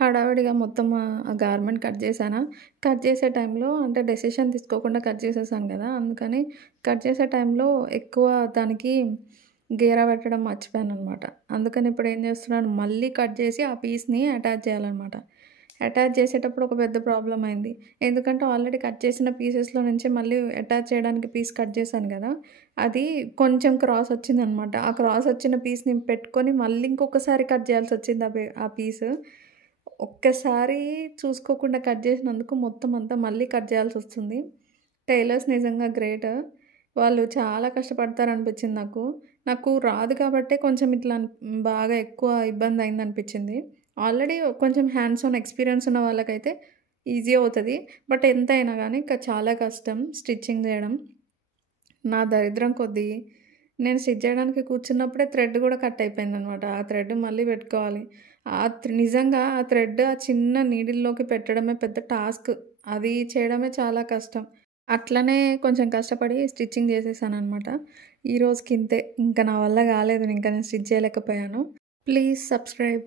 హడావిడిగా మొత్తం ఆ గార్మెంట్ కట్ చేశానా, కట్ చేసే టైంలో అంటే డెసిషన్ తీసుకోకుండా కట్ చేసేసాను గదా! అందుకని కట్ చేసే టైంలో ఎక్కువ దానికి గేర పెట్టడం మర్చిపోయాననమాట. అందుకని ఇప్పుడేం చేస్తున్నాను, మళ్ళీ కట్ చేసి ఆ పీస్‌ని అటాచ్ చేయాలనమాట. అటాచ్ చేసేటప్పుడు ఒక పెద్ద ప్రాబ్లమ్ అయింది. ఎందుకంటే ఆల్రెడీ కట్ చేసిన పీసెస్‌లో నుంచి మళ్ళీ అటాచ్ చేయడానికి పీస్ కట్ చేశాను గదా! అది కొంచెం క్రాస్ వచ్చిందనమాట. ఆ క్రాస్ వచ్చిన పీస్‌ని పెట్టుకొని మళ్ళీ ఇంకొకసారి కట్ చేయాల్సొచ్చింది ఆ పీసు. ఒక్కసారి చూసుకోకుండా కట్ చేసినందుకు మొత్తం అంతా మళ్ళీ కట్ చేయాల్సొస్తుంది. టైలర్స్ నిజంగా గ్రేట్. వాళ్ళు చాలా కష్టపడతారనిపించింది నాకు. నాకు రాదు కాబట్టే కొంచెం ఇట్లా బాగా ఎక్కువ ఇబ్బందయిందనిపించింది. ఆల్రెడీ కొంచెం హ్యాండ్స్ ఆన్ ఎక్స్‌పీరియన్స్ ఉన్న వాళ్ళకైతే ఈజీ అవుతది. బట్ ఎంతైనా గానీ చాలా కష్టం స్టిచ్చింగ్ జేయడం. నా దరిద్రం కొద్దీ నేను స్టిచ్ జేయడానికి కూర్చున్నప్పుడే థ్రెడ్ గూడా కట్ అయిపోయిందనమాట. ఆ థ్రెడ్ మళ్ళీ పెట్టుకోవాలి. నిజంగా ఆ థ్రెడ్ ఆ చిన్న నీడిల్‌లోకి పెట్టడమే పెద్ద టాస్క్. అది చేయడమే చాలా కష్టం. అట్లనే కొంచెం కష్టపడి స్టిచ్చింగ్ జేసేసాననమాట. ఈ రోజుకింతే. ఇంక నా వల్ల గాలేదు. ఇంక నేను స్టిచ్ జేయలేకపోయాను. Please subscribe.